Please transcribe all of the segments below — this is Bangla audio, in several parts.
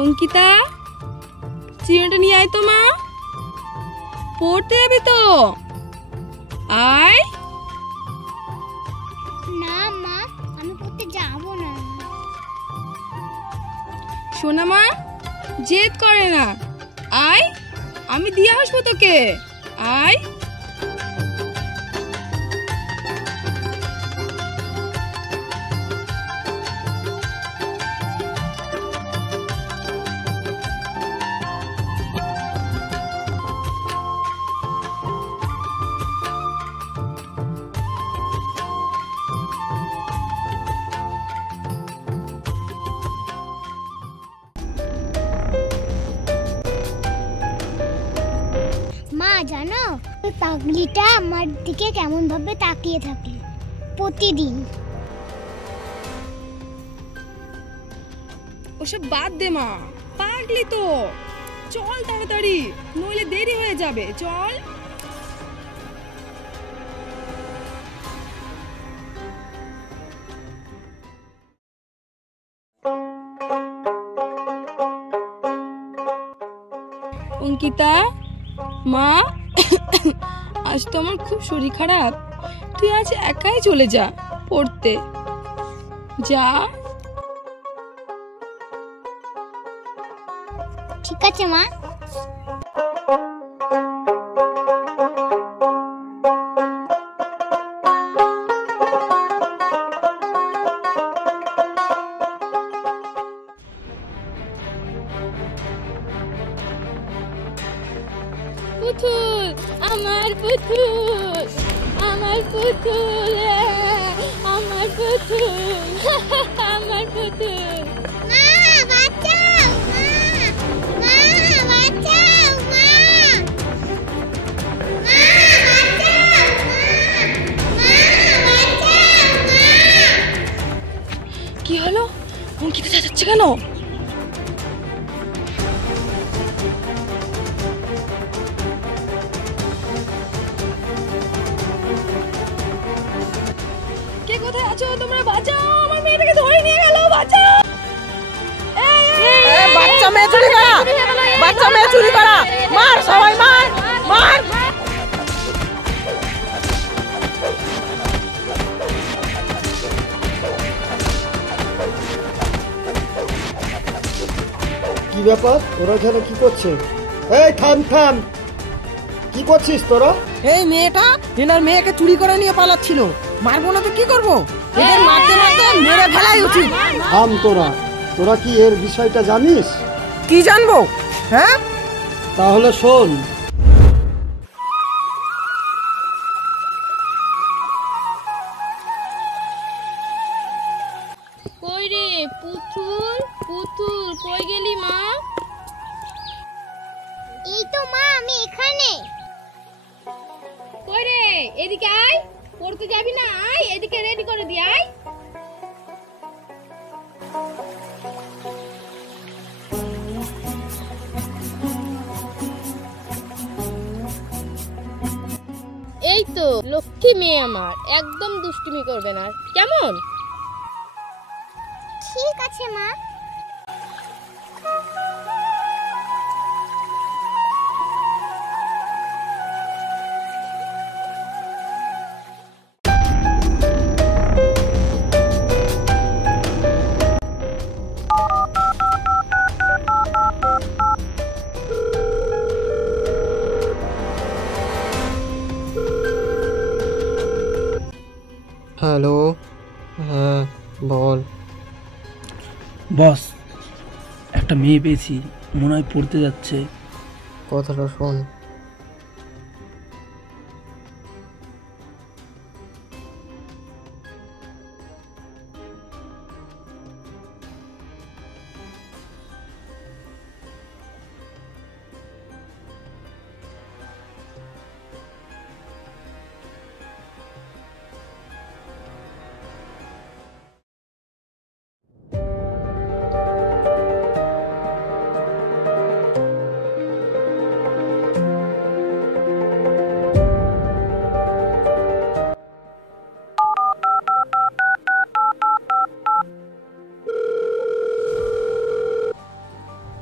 অঙ্কিতা, চিড়েটা নিয়ে আয় তো মা, পড়তে যাবি তো? আয়। না মা, আমি পড়তে যাব না। সোনা মা, জেদ করে না, আয়, আমি দিয়ে আসবো তোকে, আয়। মা জানো, ওই পাগলিটা আমার দিকে কেমন ভাবে তাকিয়ে থাকে প্রতিদিন। ওসব বাদ দে মা, পাগলি তো। চল তাড়াতাড়ি, নইলে দেরি হয়ে যাবে, চল। অঙ্কিতা, মা, আজ তো আমার খুব শরীর খারাপ, তুই আজ একাই চলে যা পড়তে, যা। ঠিক আছে মা। পুতুল, আমার পুতুল, আমার পুতুল, আমার পুতুল, আমার পুতুল। মা বাঁচাও, মা বাঁচাও, মা বাঁচাও, কি হলো? অঙ্কিতা যাচ্ছে কেন? কে কোথায় আছো তোমরা? বাঁচাও, আমার মেয়েটাকে ধরে নিয়ে গেল, বাঁচাও। বাচ্চা মেয়ে চুরি করা, বাচ্চা মেয়ে চুরি করা, মার সবাই, মার মার। কি ব্যাপার, ওরা এখানে কি করছে? এই থাম থাম, কি করছিস তোরা? এই মেয়েটা এনার মেয়েকে চুরি করে নিয়ে পালাচ্ছিল, মারবো না তো কি করবো? এদের মারতে মারতে মেরে ফেলাই উচিত। থাম তোরা, তোরা কি এর বিষয়টা জানিস? কি জানবো? হ্যাঁ, তাহলে শোন। কই রে পুতুল, পুতুল কই গেলি মা? এই তো মা, আমি এখানে। কই রে, এদিকে আয়, পড়তে যাবি না? আয় এদিকে, রেডি করে দি, আয়। এই তো লক্ষ্মী মেয়ে আমার, একদম দুষ্টুমি করবে না, কেমন? ঠিক আছে মা। হ্যালো, হ্যাঁ বল। বস, একটা মেয়ে পেয়েছি, মনে হয় পড়তে যাচ্ছে। কথাটা শোন।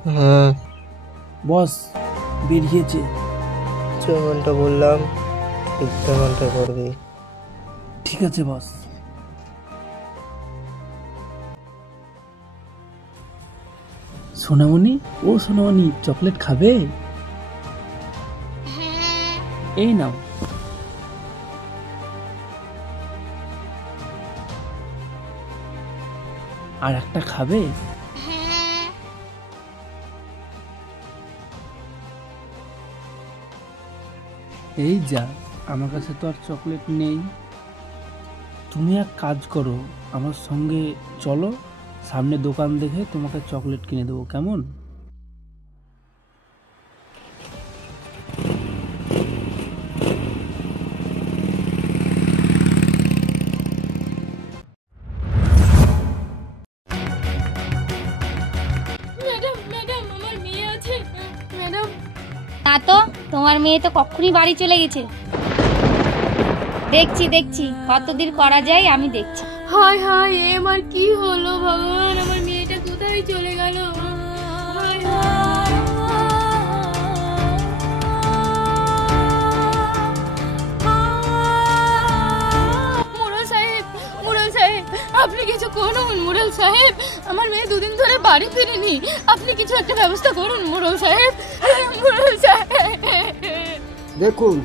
হ্যাঁ বস বেরিয়েছে। যেমনটা বললাম ঠিক তেমনটা করবি। ঠিক আছে বস। সোনামণি, ও সোনামণি, চকলেট খাবে? এই নাও। আর একটা খাবে? এই যা, আমার কাছে তো আর চকলেট নেই। তুমি এক কাজ করো, আমার সঙ্গে চলো, সামনে দোকান দেখে তোমাকে চকলেট কিনে দেবো, কেমন? ম্যাডাম ম্যাডাম আমার মেয়ে আছে ম্যাডাম। না তো, তোমার মেয়ে তো কখনই বাড়ি চলে গেছে। দেখছি দেখছি কতদূর করা যায়, আমি দেখছি। হায় হায়, এ আমার কি হলো ভগবান, আমার মেয়েটা কোথায় চলে গেল? হায় হায়। মোড়ল সাহেব, মোড়ল সাহেব, আপনি কিছু করুন। মোড়ল সাহেব, আমার মেয়ে দুদিন ধরে বাড়ি ফিরেনি, আপনি কিছু একটা ব্যবস্থা করুন মোড়ল সাহেব। মোড়ল সাহেব, দেখুন,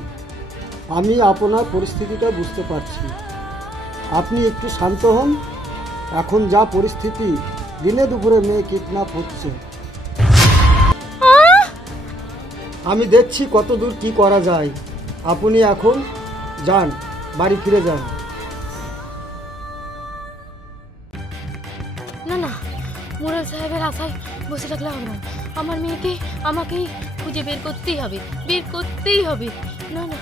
আমি আপনার পরিস্থিতিটা বুঝতে পারছি। আপনি একটু শান্ত হন। এখন যা পরিস্থিতি, দিনে দুপুরে মেয়ে কিডন্যাপ হচ্ছে। আমি দেখছি কত দূর কি করা যায়। আপনি এখন যান, বাড়ি ফিরে যান। না না, মোড়ল সাহেবের আশায় বসে থাকলে হবে না। আমার মেয়েকে আমাকেই খুঁজে বের করতেই হবে, বের করতেই হবে। না না,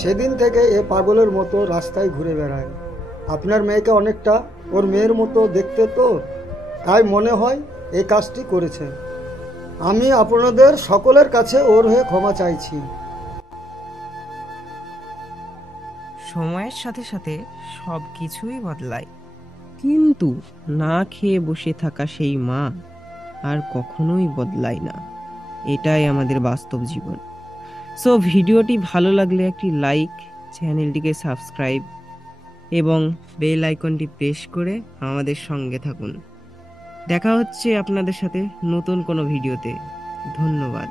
সেদিন থেকে এ পাগলের মতো রাস্তায় ঘুরে বেড়ায়। আপনার মেয়েকে অনেকটা ওর মেয়ের মতো দেখতে, তো তাই মনে হয় এই কাজটি করেছে। আমি আপনাদের সকলের কাছে ওর হয়ে ক্ষমা চাইছি। সময়ের সাথে সাথে সব কিছুই বদলায়, কিন্তু না খেয়ে বসে থাকা সেই মা আর কখনোই বদলায় না। এটাই আমাদের বাস্তব জীবন। সো ভিডিওটি ভালো লাগলে একটি লাইক, চ্যানেলটিকে সাবস্ক্রাইব এবং বেল আইকনটি প্রেস করে আমাদের সঙ্গে থাকুন। দেখা হচ্ছে আপনাদের সাথে নতুন কোনো ভিডিওতে। ধন্যবাদ।